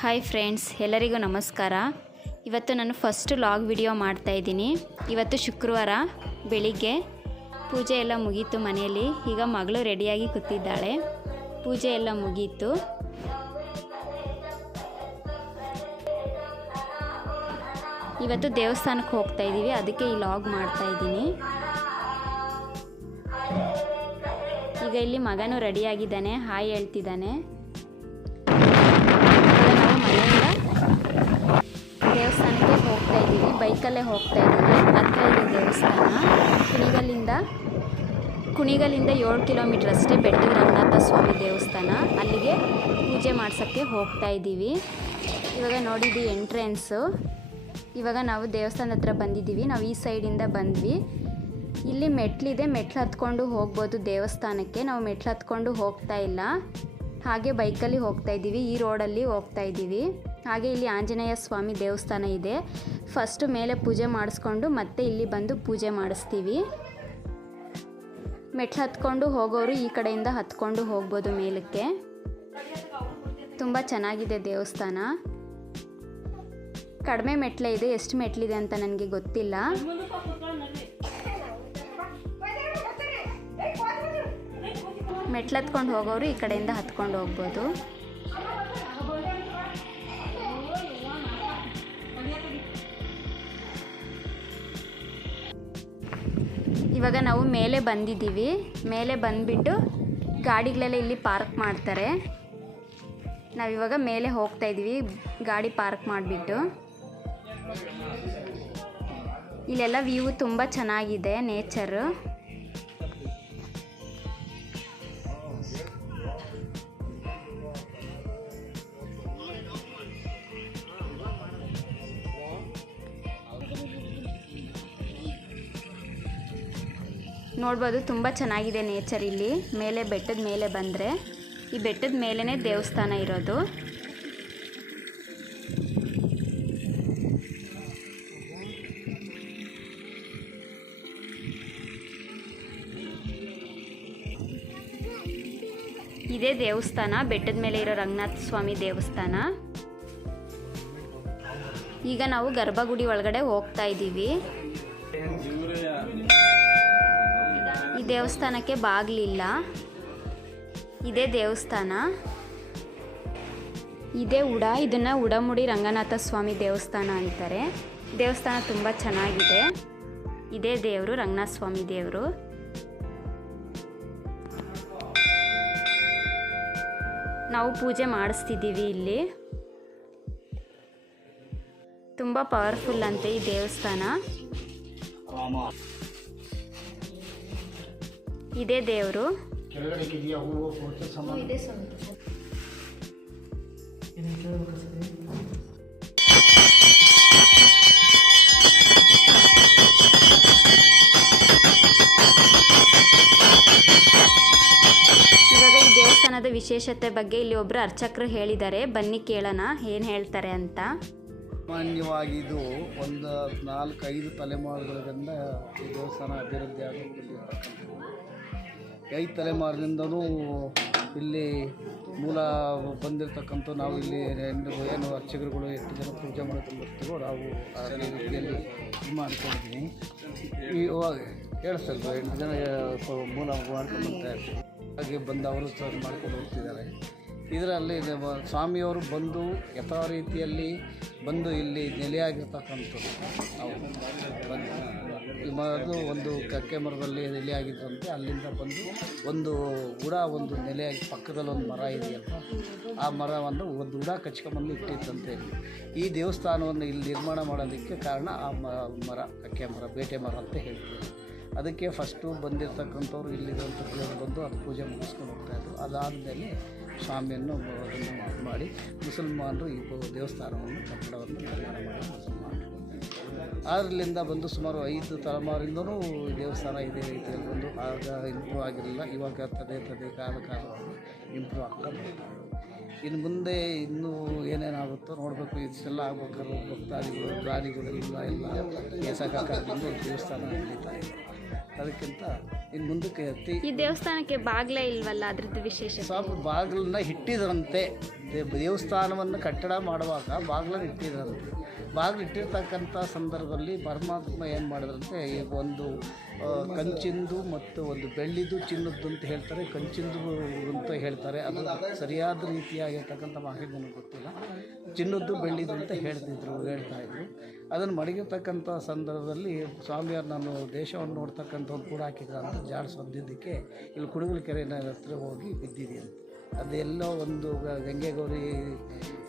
Hi friends ಎಲ್ಲರಿಗೂ ನಮಸ್ಕಾರ. ಇವತ್ತು ನಾನು ಫಸ್ಟ್ ಲಾಗ್ ವಿಡಿಯೋ ಮಾಡ್ತಾ ಇದ್ದೀನಿ. ಇವತ್ತು ಶುಕ್ರವಾರ ಬೆಳಿಗ್ಗೆ ಪೂಜೆ ಎಲ್ಲ ಮುಗೀತು ಮನೆಯಲ್ಲಿ. ಈಗ ಮಗಳು ರೆಡಿಯಾಗಿ ಕೂತಿದ್ದಾಳೆ. ಪೂಜೆ ಎಲ್ಲ ಮುಗೀತು. ಇವತ್ತು ದೇವಸ್ಥಾನಕ್ಕೆ ಹೋಗ್ತಾ ಇದ್ದೀವಿ. ಅದಕ್ಕೆ ಈ ಲಾಗ್ ಮಾಡ್ತಾ ಇದ್ದೀನಿ. ಈಗ ಇಲ್ಲಿ ಮಗನೂ ರೆಡಿಯಾಗಿದ್ದಾನೆ ಹಾಯ್ ಹೇಳ್ತಿದ್ದಾನೆ. ಇದ್ದೀವಿ ಬೈಕಲ್ಲೇ ಹೋಗ್ತಾ ಇದ್ದೀವಿ. ಹತ್ತಿರ ಇದೆ ದೇವಸ್ಥಾನ. ಕುಣಿಗಲ್ಲಿಂದ ಕುಣಿಗಲ್ಲಿಂದ ಏಳು ಕಿಲೋಮೀಟ್ರ್ ಅಷ್ಟೇ ಬೆಟ್ಟದ ರಂಗನಾಥ ಸ್ವಾಮಿ ದೇವಸ್ಥಾನ. ಅಲ್ಲಿಗೆ ಪೂಜೆ ಮಾಡ್ಸೋಕ್ಕೆ ಹೋಗ್ತಾ ಇದ್ದೀವಿ. ಇವಾಗ ನೋಡಿದ್ದು ಎಂಟ್ರೆನ್ಸು. ಇವಾಗ ನಾವು ದೇವಸ್ಥಾನದ ಹತ್ರ ಬಂದಿದ್ದೀವಿ. ನಾವು ಈ ಸೈಡಿಂದ ಬಂದ್ವಿ. ಇಲ್ಲಿ ಮೆಟ್ಲಿದೆ. ಮೆಟ್ಲು ಹತ್ಕೊಂಡು ಹೋಗ್ಬೋದು ದೇವಸ್ಥಾನಕ್ಕೆ. ನಾವು ಮೆಟ್ಲು ಹತ್ಕೊಂಡು ಹೋಗ್ತಾ ಇಲ್ಲ. ಹಾಗೆ ಬೈಕಲ್ಲಿ ಹೋಗ್ತಾ ಇದ್ದೀವಿ. ಈ ರೋಡಲ್ಲಿ ಹೋಗ್ತಾ ಇದ್ದೀವಿ. ಹಾಗೆ ಇಲ್ಲಿ ಆಂಜನೇಯ ಸ್ವಾಮಿ ದೇವಸ್ಥಾನ ಇದೆ. ಫಸ್ಟು ಮೇಲೆ ಪೂಜೆ ಮಾಡಿಸ್ಕೊಂಡು ಮತ್ತೆ ಇಲ್ಲಿ ಬಂದು ಪೂಜೆ ಮಾಡಿಸ್ತೀವಿ. ಮೆಟ್ಲು ಹತ್ಕೊಂಡು ಹೋಗೋರು ಈ ಕಡೆಯಿಂದ ಹತ್ಕೊಂಡು ಹೋಗ್ಬೋದು ಮೇಲಕ್ಕೆ. ತುಂಬ ಚೆನ್ನಾಗಿದೆ ದೇವಸ್ಥಾನ. ಕಡಿಮೆ ಮೆಟ್ಲೆ ಇದೆ, ಎಷ್ಟು ಮೆಟ್ಲಿದೆ ಅಂತ ನನಗೆ ಗೊತ್ತಿಲ್ಲ. ಮೆಟ್ಲು ಹತ್ಕೊಂಡು ಹೋಗೋರು ಈ ಕಡೆಯಿಂದ ಹತ್ಕೊಂಡು ಹೋಗ್ಬೋದು. ಇವಾಗ ನಾವು ಮೇಲೆ ಬಂದಿದ್ದೀವಿ. ಮೇಲೆ ಬಂದುಬಿಟ್ಟು ಗಾಡಿಗಳೆಲ್ಲ ಇಲ್ಲಿ ಪಾರ್ಕ್ ಮಾಡ್ತಾರೆ. ನಾವಿವಾಗ ಮೇಲೆ ಹೋಗ್ತಾ ಇದ್ದೀವಿ. ಗಾಡಿ ಪಾರ್ಕ್ ಮಾಡಿಬಿಟ್ಟು. ಇಲ್ಲೆಲ್ಲ ವ್ಯೂ ತುಂಬ ಚೆನ್ನಾಗಿದೆ ನೇಚರು. ನೋಡ್ಬೋದು, ತುಂಬ ಚೆನ್ನಾಗಿದೆ ನೇಚರ್ ಇಲ್ಲಿ. ಮೇಲೆ ಬೆಟ್ಟದ ಮೇಲೆ ಬಂದರೆ. ಈ ಬೆಟ್ಟದ ಮೇಲೇ ದೇವಸ್ಥಾನ ಇರೋದು. ಇದೇ ದೇವಸ್ಥಾನ, ಬೆಟ್ಟದ ಮೇಲೆ ಇರೋ ರಂಗನಾಥ ಸ್ವಾಮಿ ದೇವಸ್ಥಾನ. ಈಗ ನಾವು ಗರ್ಭಗುಡಿ ಒಳಗಡೆ ಹೋಗ್ತಾ ಇದ್ದೀವಿ. ದೇವಸ್ಥಾನಕ್ಕೆ ಬಾಗಿಲಿಲ್ಲ. ಇದೇ ದೇವಸ್ಥಾನ. ಇದೇ ಉಡ, ಇದನ್ನು ಉಡಮುಡಿ ರಂಗನಾಥ ಸ್ವಾಮಿ ದೇವಸ್ಥಾನ ಅಂತಾರೆ. ದೇವಸ್ಥಾನ ತುಂಬ ಚೆನ್ನಾಗಿದೆ. ಇದೇ ದೇವರು, ರಂಗನಾಥ ಸ್ವಾಮಿ ದೇವರು. ನಾವು ಪೂಜೆ ಮಾಡಿಸ್ತಿದ್ದೀವಿ ಇಲ್ಲಿ. ತುಂಬ ಪವರ್ಫುಲ್ ಅಂತೆ ಈ ದೇವಸ್ಥಾನ. ಇದೇ ದೇವರು. ವಿಶೇಷತೆ ಬಗ್ಗೆ ಇಲ್ಲಿ ಒಬ್ರು ಅರ್ಚಕರು ಹೇಳಿದ್ದಾರೆ. ಬನ್ನಿ ಕೇಳೋಣ ಏನು ಹೇಳ್ತಾರೆ ಅಂತ. ಸಾಮಾನ್ಯವಾಗಿ ಇದು ಒಂದು ನಾಲ್ಕೈದು ಐದು ತಲೆಮಾರುಗಳಿಂದ ಈ ದೇವಸ್ಥಾನ ಅಭಿವೃದ್ಧಿ ಆಗುತ್ತಿರ್ತಕ್ಕಂಥದ್ದು ಐದು ತಲೆಮಾರಿನಿಂದನೂ ಇಲ್ಲಿ ಮೂಲ ಬಂದಿರತಕ್ಕಂಥ ನಾವು ಇಲ್ಲಿ ಏನು ಅರ್ಚಕರುಗಳು ಎಷ್ಟು ಜನ ಪೂಜೆ ಮಾಡ್ಕೊಂಡಿರ್ತೀವೋ ನಾವು ರೀತಿಯಲ್ಲಿ ಇದು ಮಾಡ್ಕೊಂಡಿದ್ದೀವಿ ಈ ಕೇಳಿಸ್ತಲ್ವ ಎಂಟು ಜನ ಮೂಲ ಮಾಡ್ಕೊಂಡು ಹಾಗೆ ಬಂದವರು ಸರ್ ಮಾಡ್ಕೊಂಡು ಹೋಗ್ತಿದ್ದಾರೆ. ಇದರಲ್ಲಿ ಸ್ವಾಮಿಯವರು ಬಂದು ಯಥಾ ರೀತಿಯಲ್ಲಿ ಬಂದು ಇಲ್ಲಿ ನೆಲೆಯಾಗಿರ್ತಕ್ಕಂಥದ್ದು. ನಾವು ಬಂದು ಈ ಮರದ್ದು ಒಂದು ಕಕ್ಕೆ ಮರದಲ್ಲಿ ನೆಲೆಯಾಗಿದ್ದಂತೆ ಅಲ್ಲಿಂದ ಬಂದು ಒಂದು ಉಡ, ಒಂದು ನೆಲೆಯಾಗಿ ಪಕ್ಕದಲ್ಲಿ ಒಂದು ಮರ ಇದೆಯಲ್ಲ ಆ ಮರವನ್ನು ಒಂದು ಉಡ ಕಚ್ಕೊಂಬಂದು ಇಲ್ಲಿ ಈ ದೇವಸ್ಥಾನವನ್ನು ಇಲ್ಲಿ ನಿರ್ಮಾಣ ಮಾಡೋದಕ್ಕೆ ಕಾರಣ ಆ ಮರ ಕಕ್ಕೆ ಮರ ಬೇಟೆ ಮರ ಅಂತ ಹೇಳ್ತೀವಿ. ಅದಕ್ಕೆ ಫಸ್ಟು ಬಂದಿರತಕ್ಕಂಥವ್ರು ಇಲ್ಲಿರುವಂಥ ದೇವರು ಬಂದು ಅದು ಪೂಜೆ ಮುಗಿಸ್ಕೊಂಡು ಹೋಗ್ತಾಯಿದ್ರು ಅದಾದಮೇಲೆ ಸ್ವಾಮಿಯನ್ನು ಅದನ್ನು ಮಾಡ್- ಮುಸಲ್ಮಾನರು ಈ ದೇವಸ್ಥಾನವನ್ನು ಕಟ್ಟಡವನ್ನು ನಿರ್ಮಾಣ ಮಾಡಿ ಮುಸಲ್ಮಾನರು. ಅದರಲ್ಲಿಂದ ಬಂದು ಸುಮಾರು ಐದು ತಲೆಮಾರಿಂದನೂ ದೇವಸ್ಥಾನ ಇದೇ ರೀತಿಯಲ್ಲಿ ಬಂದು ಆಗ ಇಂಪ್ರೂವ್ ಆಗಿರಲಿಲ್ಲ. ಇವಾಗ ಪದೇ ಪದೇ ಕಾಲ ಕಾಲವಾಗಿ ಇಂಪ್ರೂವ್ ಆಗ್ತಾ ಇನ್ನು ಮುಂದೆ ಇನ್ನೂ ಏನೇನಾಗುತ್ತೋ ನೋಡಬೇಕು. ಇಷ್ಟೆಲ್ಲ ಆಗ್ಬೇಕಾದ್ರೆ ಭಕ್ತಾದಿಗಳು ಪ್ರಾಣಿಗಳೆಲ್ಲ ಎಲ್ಲ ಎಸಕಾಕದಿಂದ ದೇವಸ್ಥಾನ ನಡೀತಾ ಇದೆ. ಅದಕ್ಕಿಂತ ಇನ್ನು ಮುಂದಕ್ಕೆ ಹತ್ತಿ ಈ ದೇವಸ್ಥಾನಕ್ಕೆ ಬಾಗ್ಲೇ ಇಲ್ವಲ್ಲ ಅದ್ರದ್ದು ವಿಶೇಷ ಸ್ವಲ್ಪ ಬಾಗಿಲನ್ನ ಇಟ್ಟಿದ್ರಂತೆ ದೇವಸ್ಥಾನವನ್ನು ಕಟ್ಟಡ ಮಾಡುವಾಗ ಬಾಗಿಲನ್ನು ಇಟ್ಟಿದ್ದಾರೆ ಬಾಗಿಲು ಇಟ್ಟಿರ್ತಕ್ಕಂಥ ಸಂದರ್ಭದಲ್ಲಿ ಪರಮಾತ್ಮ ಏನು ಮಾಡಿದ್ರಂತೆ ಈಗ ಒಂದು ಕಂಚಿಂದು ಮತ್ತು ಒಂದು ಬೆಳ್ಳಿದು ಚಿನ್ನದ್ದು ಅಂತ ಹೇಳ್ತಾರೆ. ಕಂಚಿಂದು ಅಂತ ಹೇಳ್ತಾರೆ. ಅದು ಸರಿಯಾದ ರೀತಿಯಾಗಿರ್ತಕ್ಕಂಥ ಮಾಹಿತಿ ನನಗೆ ಗೊತ್ತಿಲ್ಲ. ಚಿನ್ನದ್ದು ಬೆಳ್ಳಿದು ಅಂತ ಹೇಳ್ತಿದ್ರು, ಹೇಳ್ತಾ ಇದ್ರು. ಅದನ್ನು ಮಡಗಿರ್ತಕ್ಕಂಥ ಸಂದರ್ಭದಲ್ಲಿ ಸ್ವಾಮಿಯವ್ರು ನಾನು ದೇಶವನ್ನು ನೋಡ್ತಕ್ಕಂಥವ್ರು ಕೂಡ ಹಾಕಿದ್ರು ಅಂತ ಜಾಡ್ಸ್ ಹೊಂದಿದ್ದಕ್ಕೆ ಇಲ್ಲಿ ಕುಡುಗಲ್ ಕೆರೆನ ಹತ್ರ ಹೋಗಿ ಬಿದ್ದಿದೆ ಅಂತ. ಅದೆಲ್ಲೋ ಒಂದು ಗಂಗೆ ಗೌರಿ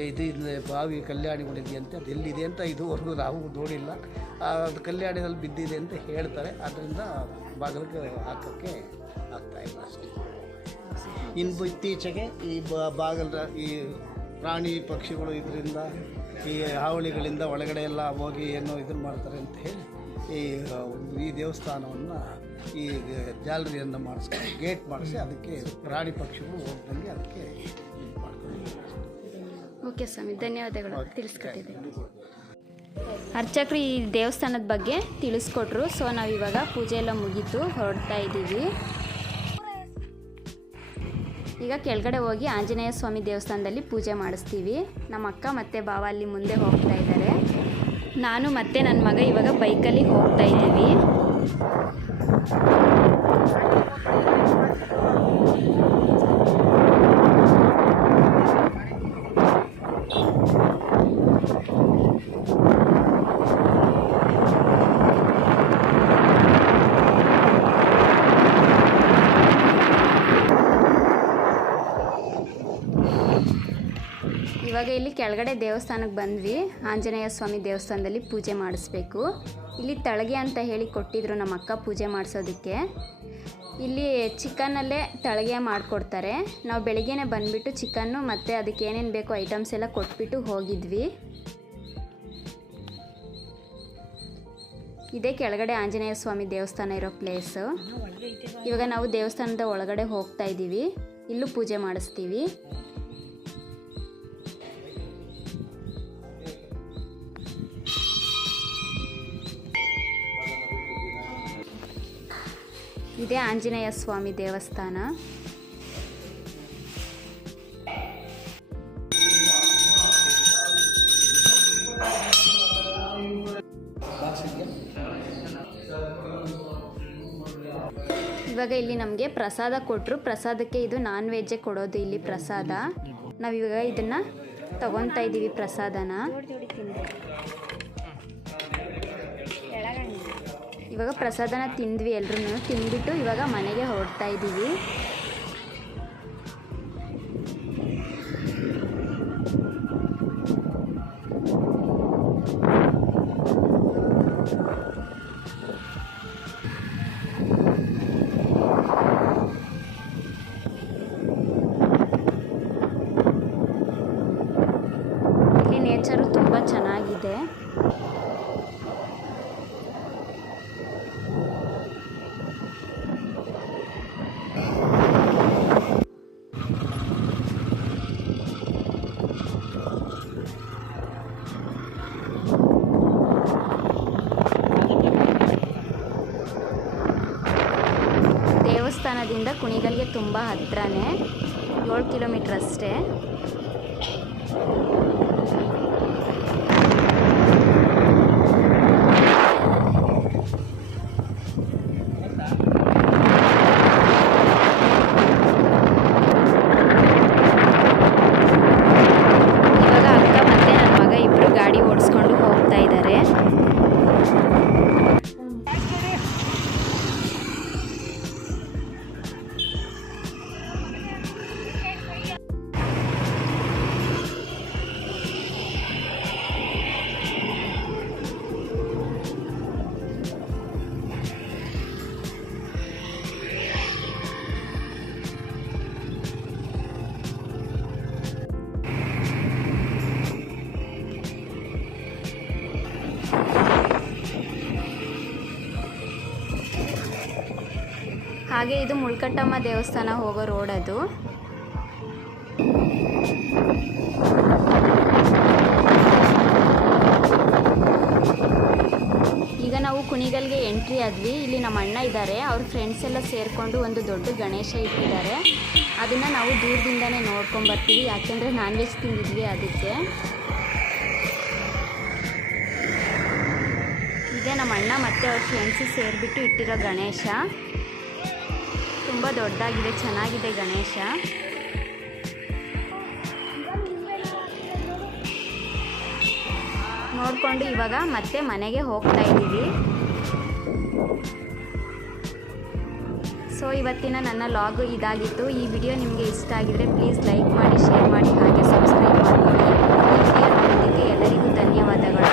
ಇದು ಬಾವಿ ಬಾವಿ ಕಲ್ಯಾಣಿಗಳಿದೆಯಂತೆ ಅದು ಎಲ್ಲಿದೆ ಅಂತ ಇದುವರೆಗೂ ನಾವು ನೋಡಿಲ್ಲ. ಅದು ಕಲ್ಯಾಣದಲ್ಲಿ ಬಿದ್ದಿದೆ ಅಂತ ಹೇಳ್ತಾರೆ. ಅದರಿಂದ ಬಾಗಿಲಿಗೆ ಹಾಕೋಕ್ಕೆ ಆಗ್ತಾಯಿಲ್ಲ ಅಷ್ಟೇ. ಇನ್ನು ಇತ್ತೀಚೆಗೆ ಈ ಬಾಗಿಲ ಈ ಪ್ರಾಣಿ ಪಕ್ಷಿಗಳು ಇದರಿಂದ ಈ ಹಾವಳಿಗಳಿಂದ ಒಳಗಡೆ ಎಲ್ಲ ಹೋಗಿ ಏನೋ ಇದನ್ನು ಮಾಡ್ತಾರೆ ಅಂತ ಹೇಳಿ ಈ ಈ ದೇವಸ್ಥಾನವನ್ನು ಈ ಜಾಲರಿಯನ್ನು ಮಾಡಿಸ್ಕೊ ಗೇಟ್ ಮಾಡಿಸಿ ಅದಕ್ಕೆ ಪ್ರಾಣಿ ಪಕ್ಷಿಗಳು ಹೋಗ್ದಂಗೆ ಅದಕ್ಕೆ ಇದು ಓಕೆ ಸ್ವಾಮಿ ಧನ್ಯವಾದಗಳು. ತಿಳಿಸ್ಕೊಟ್ಟಿದ್ದೆ ಅರ್ಚಕರು ಈ ದೇವಸ್ಥಾನದ ಬಗ್ಗೆ ತಿಳಿಸ್ಕೊಟ್ರು. ಸೊ ನಾವಿವಾಗ ಪೂಜೆ ಎಲ್ಲ ಮುಗೀತು ಹೊರಡ್ತಾ ಇದ್ದೀವಿ. ಈಗ ಕೆಳಗಡೆ ಹೋಗಿ ಆಂಜನೇಯ ಸ್ವಾಮಿ ದೇವಸ್ಥಾನದಲ್ಲಿ ಪೂಜೆ ಮಾಡಿಸ್ತೀವಿ. ನಮ್ಮ ಅಕ್ಕ ಮತ್ತು ಬಾವ ಅಲ್ಲಿ ಮುಂದೆ ಹೋಗ್ತಾ ಇದ್ದಾರೆ. ನಾನು ಮತ್ತು ನನ್ನ ಮಗ ಇವಾಗ ಬೈಕಲ್ಲಿ ಹೋಗ್ತಾ ಇದ್ದೀವಿ. ಇವಾಗ ಇಲ್ಲಿ ಕೆಳಗಡೆ ದೇವಸ್ಥಾನಕ್ಕೆ ಬಂದ್ವಿ. ಆಂಜನೇಯ ಸ್ವಾಮಿ ದೇವಸ್ಥಾನದಲ್ಲಿ ಪೂಜೆ ಮಾಡಿಸ್ಬೇಕು. ಇಲ್ಲಿ ತಳಗೆ ಅಂತ ಹೇಳಿ ಕೊಟ್ಟಿದ್ರು ನಮ್ಮ ಅಕ್ಕ ಪೂಜೆ ಮಾಡಿಸೋದಕ್ಕೆ. ಇಲ್ಲಿ ಚಿಕನಲ್ಲೇ ತಳಗೆ ಮಾಡಿಕೊಡ್ತಾರೆ. ನಾವು ಬೆಳಿಗ್ಗೆನೇ ಬಂದುಬಿಟ್ಟು ಚಿಕನ್ನು ಮತ್ತು ಅದಕ್ಕೆ ಏನೇನು ಬೇಕೋ ಐಟಮ್ಸ್ ಎಲ್ಲ ಕೊಟ್ಬಿಟ್ಟು ಹೋಗಿದ್ವಿ. ಇದೇ ಕೆಳಗಡೆ ಆಂಜನೇಯ ಸ್ವಾಮಿ ದೇವಸ್ಥಾನ ಇರೋ ಪ್ಲೇಸು. ಇವಾಗ ನಾವು ದೇವಸ್ಥಾನದ ಒಳಗಡೆ ಹೋಗ್ತಾ ಇದ್ದೀವಿ. ಇಲ್ಲೂ ಪೂಜೆ ಮಾಡಿಸ್ತೀವಿ. ಇದೇ ಆಂಜನೇಯ ಸ್ವಾಮಿ ದೇವಸ್ಥಾನ. ಇವಾಗ ಇಲ್ಲಿ ನಮಗೆ ಪ್ರಸಾದ ಕೊಟ್ಟರು ಪ್ರಸಾದಕ್ಕೆ ಇದು ನಾನ್ ವೆಜ್ಜೇ ಕೊಡೋದು ಇಲ್ಲಿ ಪ್ರಸಾದ. ನಾವಿವಾಗ ಇದನ್ನು ತಗೊತಾ ಇದ್ದೀವಿ ಪ್ರಸಾದನ. ಇವಾಗ ಪ್ರಸಾದನ ತಿಂದ್ವಿ ಎಲ್ರೂ ತಿಂದ್ಬಿಟ್ಟು ಇವಾಗ ಮನೆಗೆ ಹೊರಡ್ತಾ ಇದ್ದೀವಿ ದೇವಸ್ಥಾನದಿಂದ ಕುಣಿಗಲ್ಗೆ ತುಂಬ ಹತ್ರನೇ ಏಳು ಕಿಲೋಮೀಟ್ರ್ ಅಷ್ಟೇ. ಹಾಗೆ ಇದು ಮುಳ್ಕಟ್ಟಮ್ಮ ದೇವಸ್ಥಾನ ಹೋಗೋ ರೋಡ್ ಅದು. ಈಗ ನಾವು ಕುಣಿಗಲ್ಗೆ ಎಂಟ್ರಿ ಆದ್ವಿ. ಇಲ್ಲಿ ನಮ್ಮ ಅಣ್ಣ ಇದ್ದಾರೆ. ಅವ್ರ ಫ್ರೆಂಡ್ಸ್ ಎಲ್ಲ ಸೇರಿಕೊಂಡು ಒಂದು ದೊಡ್ಡ ಗಣೇಶ ಇಟ್ಟಿದ್ದಾರೆ. ಅದನ್ನು ನಾವು ದೂರದಿಂದನೇ ನೋಡ್ಕೊಂಬರ್ತೀವಿ ಯಾಕೆಂದರೆ ನಾನ್ ವೆಜ್ ತಿಂದಿದ್ವಿ ಅದಕ್ಕೆ. ಇದೆ ನಮ್ಮ ಅಣ್ಣ ಮತ್ತು ಅವ್ರ ಫ್ರೆಂಡ್ಸು ಸೇರಿಬಿಟ್ಟು ಇಟ್ಟಿರೋ ಗಣೇಶ. ತುಂಬ ದೊಡ್ಡದಾಗಿದೆ, ಚೆನ್ನಾಗಿದೆ ಗಣೇಶ. ನೋಡಿಕೊಂಡು ಇವಾಗ ಮತ್ತೆ ಮನೆಗೆ ಹೋಗ್ತಾ ಇದ್ದೀವಿ. ಸೊ ಇವತ್ತಿನ ನನ್ನ ಲಾಗ್ ಇದಾಗಿತ್ತು. ಈ ವಿಡಿಯೋ ನಿಮಗೆ ಇಷ್ಟ ಆಗಿದರೆ ಪ್ಲೀಸ್ ಲೈಕ್ ಮಾಡಿ ಶೇರ್ ಮಾಡಿ, ಹಾಗೆ ಸಬ್ಸ್ಕ್ರೈಬ್ ಮಾಡಿ. ಎಲ್ಲರಿಗೂ ಧನ್ಯವಾದಗಳು.